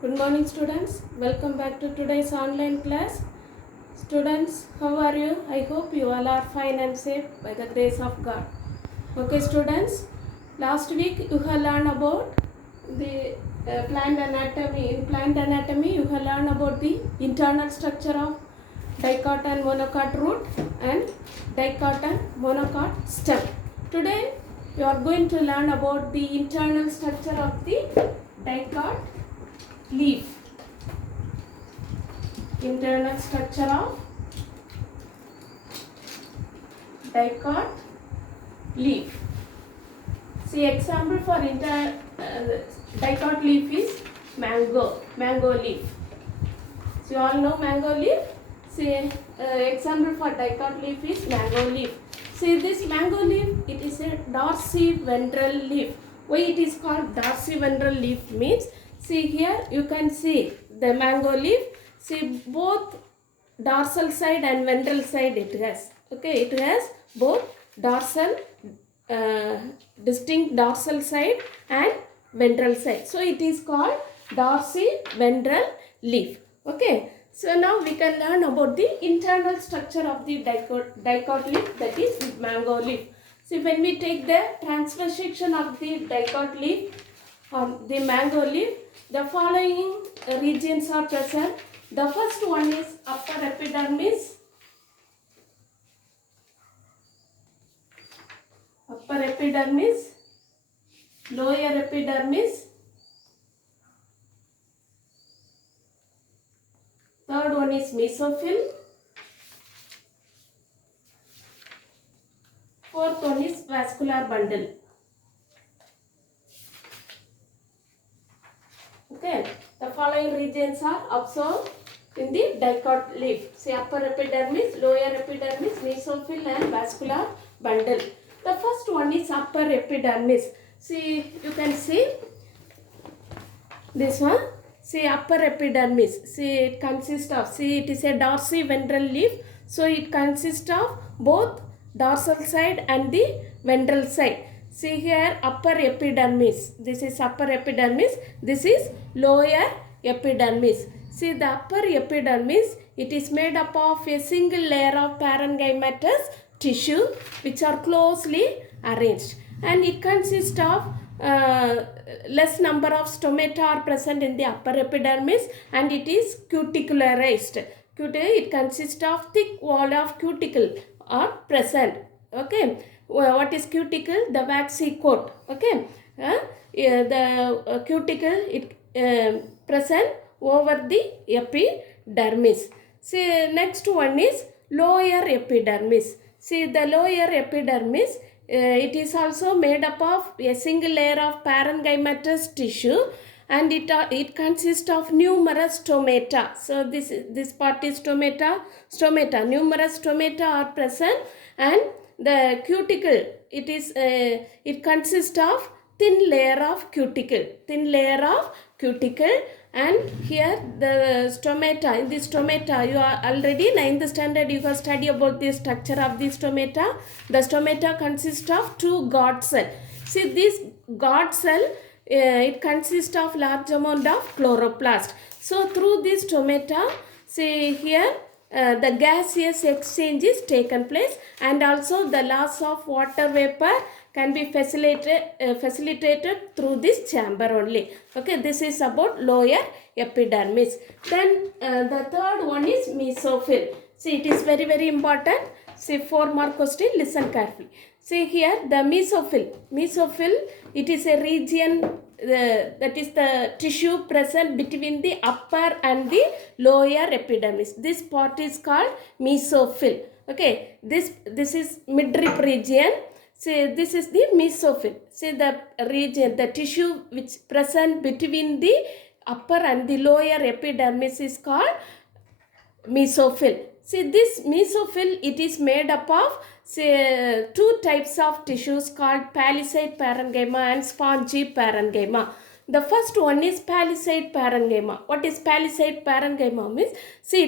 Good morning students. Welcome back to today's online class. Students, how are you? I hope you all are fine and safe by the grace of God. Okay students, last week you have learned about the plant anatomy. In plant anatomy you have learned about the internal structure of dicot and monocot root and dicot and monocot stem. Today you are going to learn about the internal structure of the dicot leaf. Internal structure of dicot leaf. See, example for dicot leaf is mango leaf. So you all know mango leaf. See, example for dicot leaf is mango leaf. See, this mango leaf, it is a dorsiventral leaf. Why it is called dorsiventral leaf means, see here you can see the mango leaf. See, both dorsal side and ventral side it has. Okay, it has both dorsal, distinct dorsal side and ventral side. So it is called dorsiventral leaf. Okay, so now we can learn about the internal structure of the dicot leaf, that is mango leaf. See, when we take the transverse section of the dicot leaf or the mango leaf, the following regions are present. The first one is upper epidermis, lower epidermis, third one is mesophyll, fourth one is vascular bundle. Okay, the following regions are observed in the dicot leaf. See, upper epidermis, lower epidermis, mesophyll and vascular bundle. The first one is upper epidermis. See, you can see this one. See, upper epidermis. See, it consists of, see, it is a dorsiventral leaf. So, it consists of both dorsal side and the ventral side. See here, upper epidermis. This is upper epidermis. This is lower epidermis. See, the upper epidermis, it is made up of a single layer of parenchymatous tissue which are closely arranged, and it consists of less number of stomata are present in the upper epidermis, and it is cuticularized. It consists of thick wall of cuticle are present. Okay, what is cuticle? The waxy coat. Okay, the cuticle it present over the epidermis. See, next one is lower epidermis. See, the lower epidermis, it is also made up of a single layer of parenchymatous tissue, and it consists of numerous stomata. So this part is stomata. Numerous stomata are present, and the cuticle, it consists of thin layer of cuticle, and here the stomata. In the stomata, you are already 9th standard, you have studied about the structure of the stomata. The stomata consists of two guard cell. See, this guard cell, it consists of large amount of chloroplast. So through this stomata, see here, the gaseous exchange is taken place, and also the loss of water vapor can be facilitated through this chamber only. Okay, this is about lower epidermis. Then the third one is mesophyll. See, it is very, very important. See, 4 mark question, listen carefully. See here, the mesophyll, it is a region, that is the tissue present between the upper and the lower epidermis. This part is called mesophyll. Okay, this is midrib region. See, this is the mesophyll. See, the region, the tissue which present between the upper and the lower epidermis is called mesophyll. See, this mesophyll, it is made up of, say, two types of tissues called palisade parenchyma and spongy parenchyma. The first one is palisade parenchyma. What is palisade parenchyma means? See,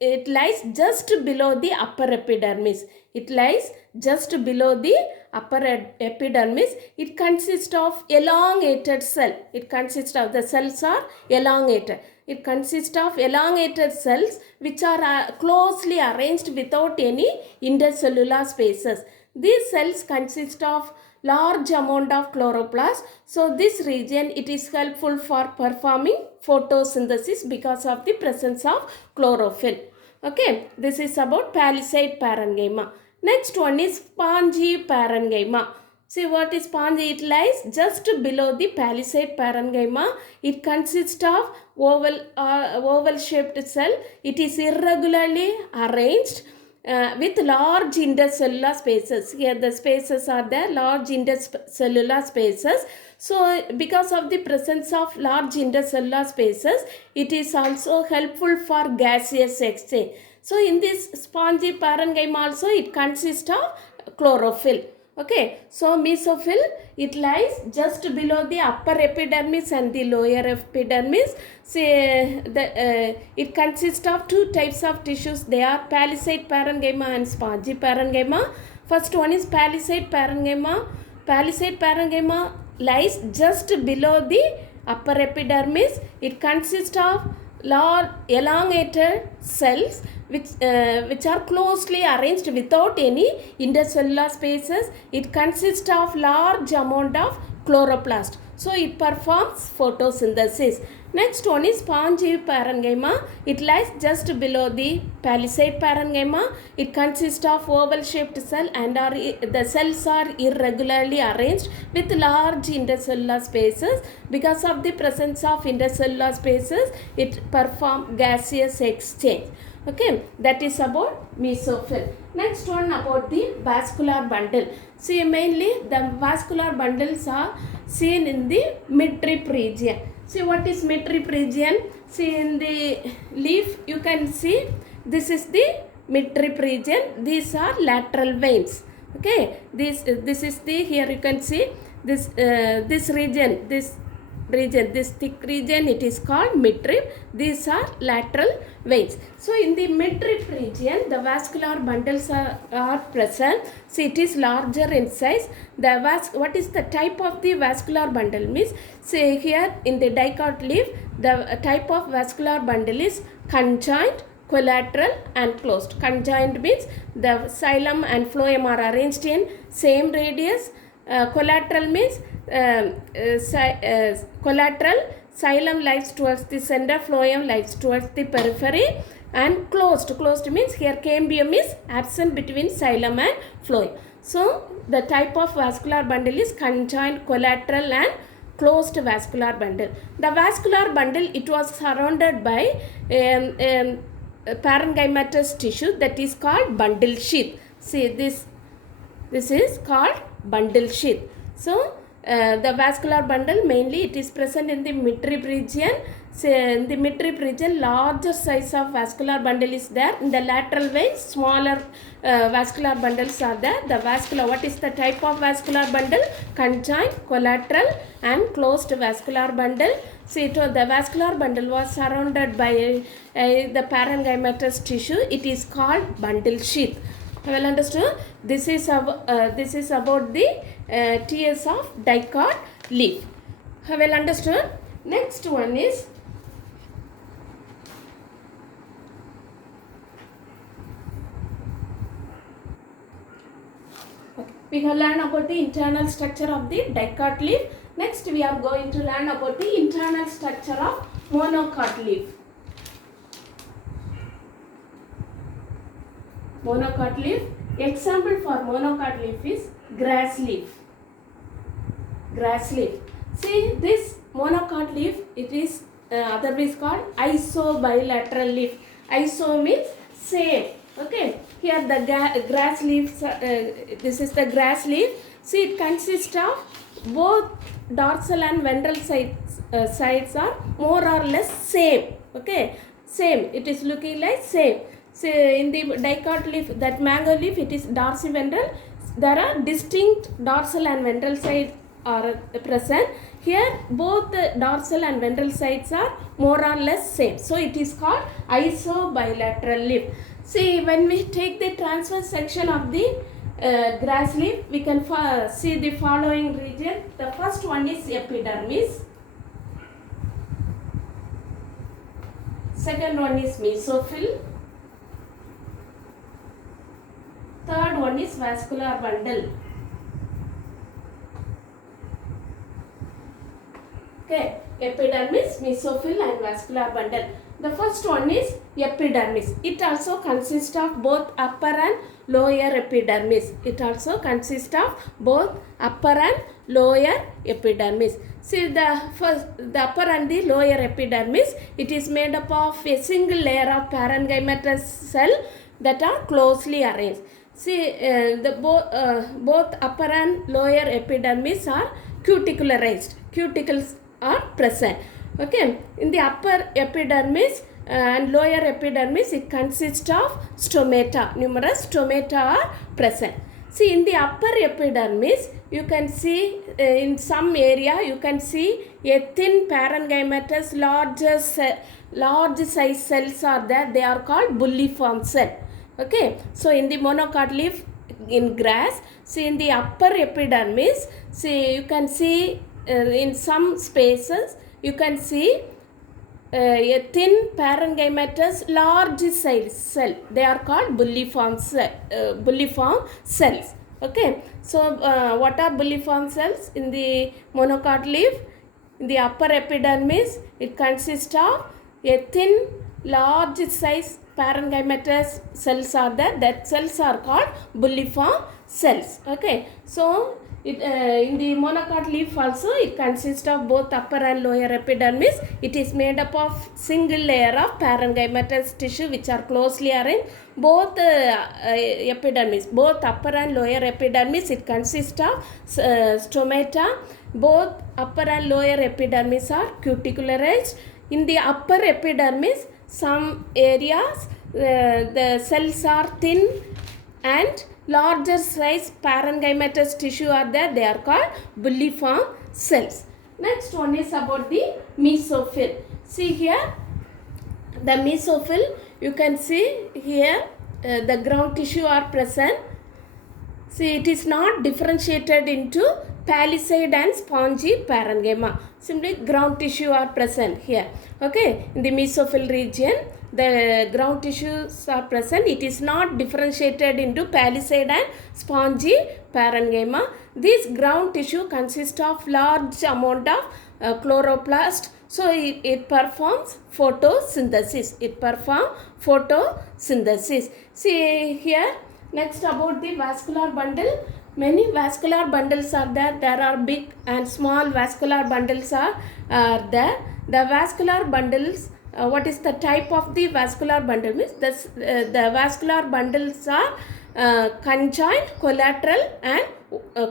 it lies just below the upper epidermis. It lies just below the upper epidermis, it consists of elongated cell. It consists of, the cells are elongated. It consists of elongated cells which are closely arranged without any intercellular spaces. These cells consist of large amount of chloroplast. So this region, it is helpful for performing photosynthesis because of the presence of chlorophyll. Okay, this is about palisade parenchyma. Next one is spongy parenchyma. See what is spongy? It lies just below the palisade parenchyma. It consists of oval shaped cell. It is irregularly arranged with large intercellular spaces. Here the spaces are there, large intercellular spaces. So because of the presence of large intercellular spaces, it is also helpful for gaseous exchange. So in this spongy parenchyma also, it consists of chlorophyll. Okay, so mesophyll, it lies just below the upper epidermis and the lower epidermis. It consists of two types of tissues. They are palisade parenchyma and spongy parenchyma. First one is palisade parenchyma. Palisade parenchyma lies just below the upper epidermis. It consists of large elongated cells which are closely arranged without any intercellular spaces. It consists of large amount of chloroplast. So it performs photosynthesis. Next one is spongy parenchyma. It lies just below the palisade parenchyma. It consists of oval shaped cell and the cells are irregularly arranged with large intercellular spaces. Because of the presence of intercellular spaces, it performs gaseous exchange. Okay, that is about mesophyll. Next one about the vascular bundle. See, mainly the vascular bundles are seen in the midrib region. See what is midrib region? See in the leaf you can see this is the midrib region. These are lateral veins. Okay, this is the, here you can see this region, this thick region, it is called midrib. These are lateral veins. So in the midrib region, the vascular bundles are present. See, it is larger in size. What is the type of the vascular bundle means? Say here in the dicot leaf, the type of vascular bundle is conjoined, collateral and closed. Conjoined means the xylem and phloem are arranged in same radius. Collateral means collateral, xylem lies towards the center, phloem lies towards the periphery, and closed means here cambium is absent between xylem and phloem. So the type of vascular bundle is conjoined, collateral and closed vascular bundle. The vascular bundle, it was surrounded by parenchymatous tissue that is called bundle sheath. See this is called bundle sheath. So the vascular bundle mainly it is present in the midrib region. So in the midrib region, larger size of vascular bundle is there. In the lateral veins, smaller vascular bundles are there. What is the type of vascular bundle? Conjoined, collateral and closed vascular bundle. See, the vascular bundle was surrounded by the parenchymatous tissue. It is called bundle sheath. Well understood? This is about the TS of dicot leaf. Well understood? Next one is we have learned about the internal structure of the dicot leaf. Next we are going to learn about the internal structure of monocot leaf. Monocot leaf. Example for monocot leaf is grass leaf. Grass leaf. See this monocot leaf, it is otherwise called isobilateral leaf. Iso means same. Okay. Here the grass leaf. This is the grass leaf. See, it consists of both dorsal and ventral sides are more or less same. Okay. Same. It is looking like same. Say in the dicot leaf, that mango leaf, it is dorsiventral. There are distinct dorsal and ventral sides are present. Here both the dorsal and ventral sides are more or less same. So it is called isobilateral leaf. See, when we take the transverse section of the grass leaf, we can see the following region. The first one is epidermis. Second one is mesophyll. Third one is vascular bundle. Okay, epidermis, mesophyll and vascular bundle. The first one is epidermis. It also consists of both upper and lower epidermis. It also consists of both upper and lower epidermis. See the upper and the lower epidermis, it is made up of a single layer of parenchymatous cell that are closely arranged. See both upper and lower epidermis are cuticularized. Cuticles are present. Okay, in the upper epidermis and lower epidermis, it consists of stomata. Numerous stomata are present. See, in the upper epidermis, you can see in some area you can see a thin parenchymatous large size cells are there. They are called bulliform cell. Okay, so in the monocot leaf in grass, see in the upper epidermis, see you can see in some spaces you can see a thin parenchymatous large size cell. They are called bulliform cells. Okay, so what are bulliform cells? In the monocot leaf, in the upper epidermis, it consists of a thin large size parenchymatous cells are there. That cells are called bulliform cells. Okay, so in the monocot leaf also, it consists of both upper and lower epidermis. It is made up of single layer of parenchymatous tissue which are closely arranged. Both epidermis, both upper and lower epidermis, it consists of stomata. Both upper and lower epidermis are cuticularized. In the upper epidermis, some areas the cells are thin and larger size parenchymatous tissue are there. They are called bulliform cells. Next one is about the mesophyll. See here, the mesophyll, you can see here the ground tissue are present. See, it is not differentiated into palisade and spongy parenchyma. Simply ground tissue are present here. Okay, in the mesophyll region, the ground tissues are present. It is not differentiated into palisade and spongy parenchyma. This ground tissue consists of large amount of chloroplast. So it performs photosynthesis. It performs photosynthesis. See here, next about the vascular bundle. Many vascular bundles are there. There are big and small vascular bundles are there. The vascular bundles, what is the type of the vascular bundle? Means the vascular bundles are conjoined, collateral and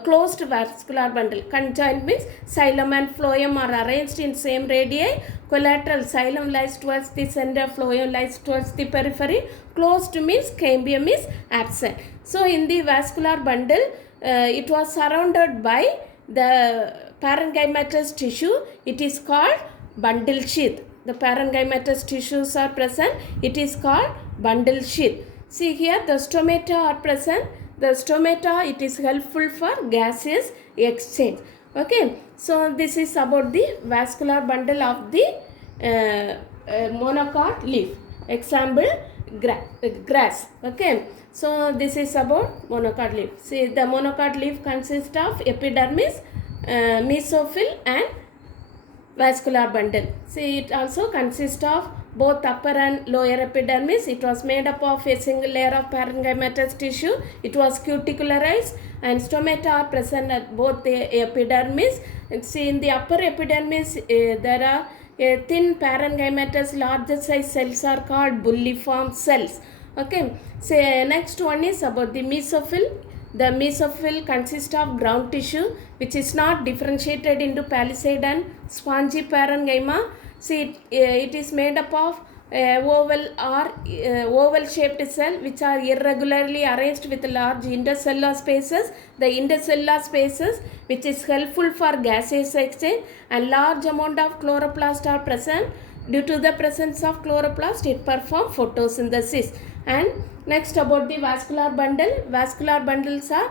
closed vascular bundle. Conjoined means xylem and phloem are arranged in same radii. Collateral, xylem lies towards the center, phloem lies towards the periphery. Closed means cambium is absent. So in the vascular bundle, it was surrounded by the parenchymatous tissue. It is called bundle sheath. The parenchymatous tissues are present. It is called bundle sheath. See here, the stomata are present. The stomata, it is helpful for gaseous exchange. Okay, so this is about the vascular bundle of the monocot leaf. Example, grass. Okay, so this is about monocot leaf. See, the monocot leaf consists of epidermis, mesophyll and vascular bundle. See, it also consists of both upper and lower epidermis. It was made up of a single layer of parenchymatous tissue. It was cuticularized and stomata are present at both the epidermis. And see, in the upper epidermis, there are thin parenchymatous larger size cells are called bulliform cells. Okay, so next one is about the mesophyll. The mesophyll consists of ground tissue which is not differentiated into palisade and spongy parenchyma. See, it is made up of oval shaped cell which are irregularly arranged with large intercellular spaces. The intercellular spaces which is helpful for gaseous exchange, and large amount of chloroplast are present. Due to the presence of chloroplast, it performs photosynthesis. And next about the vascular bundle. Vascular bundles are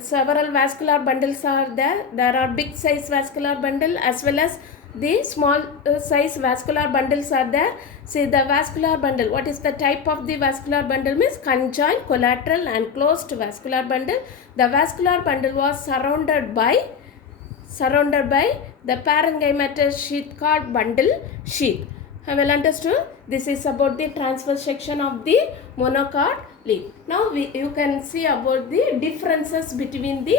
several vascular bundles are there. There are big size vascular bundle as well as the small size vascular bundles are there. See the vascular bundle. What is the type of the vascular bundle? Means conjoined, collateral and closed vascular bundle. The vascular bundle was surrounded by the parenchymatous sheath called bundle sheath. Well understood? This is about the transverse section of the monocot leaf. Now you can see about the differences between the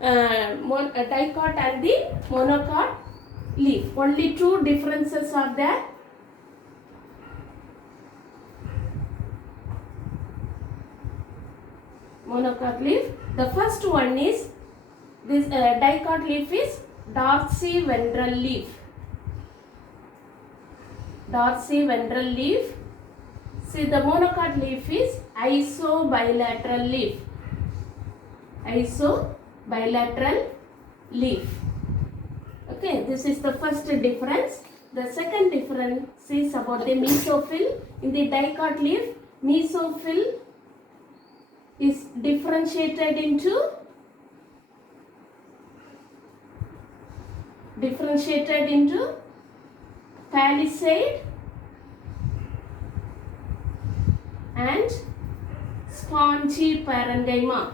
dicot and the monocot leaf. Only two differences are there. Monocot leaf. The first one is this dicot leaf is dorsiventral leaf. Dorsiventral leaf. See the monocot leaf is isobilateral leaf. Isobilateral leaf. Okay, this is the first difference. The second difference is about the mesophyll. In the dicot leaf, mesophyll is differentiated into palisade and spongy parenchyma.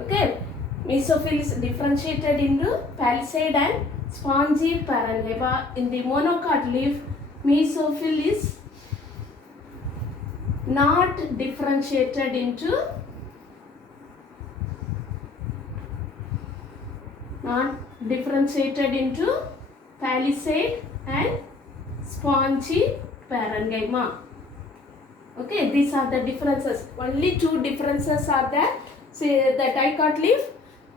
Okay, mesophyll is differentiated into palisade and spongy parenchyma. In the monocot leaf, mesophyll is not differentiated into palisade and spongy parenchyma. Okay, these are the differences. Only two differences are there. See the dicot leaf,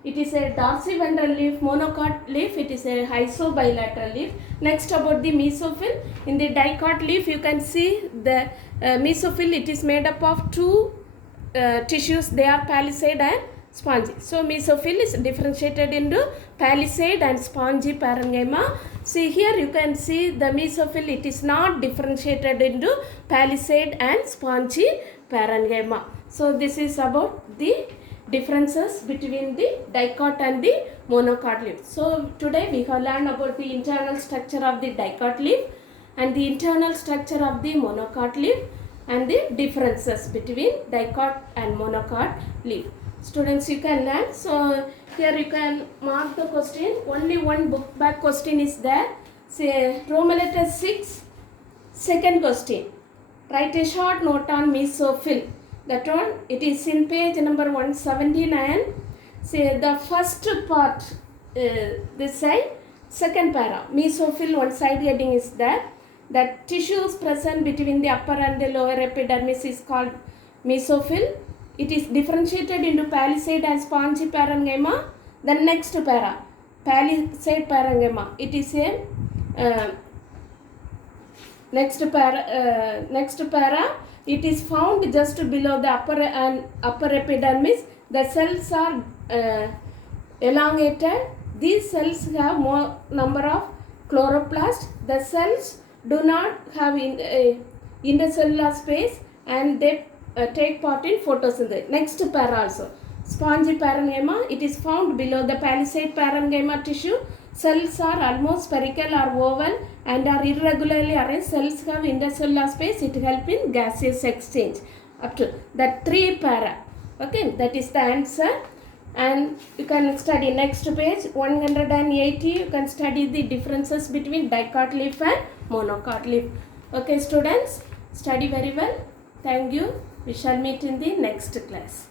it is a dorsiventral leaf. Monocot leaf, it is a isobilateral leaf. Next about the mesophyll. In the dicot leaf, you can see the mesophyll, it is made up of two tissues. They are palisade and spongy. So mesophyll is differentiated into palisade and spongy parenchyma. See here you can see the mesophyll, it is not differentiated into palisade and spongy parenchyma. So this is about the differences between the dicot and the monocot leaf. So today we have learned about the internal structure of the dicot leaf and the internal structure of the monocot leaf and the differences between dicot and monocot leaf. Students, you can learn. So here you can mark the question. Only one book back question is there. Say Roman letter 6, second question. Write a short note on mesophyll. That one, it is in page number 179. Say the first part, this side, second para. Mesophyll, one side heading is there. The tissues present between the upper and the lower epidermis is called mesophyll. It is differentiated into palisade and spongy parenchyma. The next para, palisade parenchyma. It is a next para. It is found just below the upper epidermis. The cells are elongated. These cells have more number of chloroplasts. The cells do not have intercellular space and they take part in photosynthesis. Next para also. Spongy parenchyma, it is found below the palisade parenchyma tissue. Cells are almost spherical or oval and are irregularly arranged. Cells have intercellular space. It helps in gaseous exchange. Up to that 3 para. Okay, that is the answer. And you can study next page 180. You can study the differences between dicot leaf and monocot leaf. Okay, students, study very well. Thank you. We shall meet in the next class.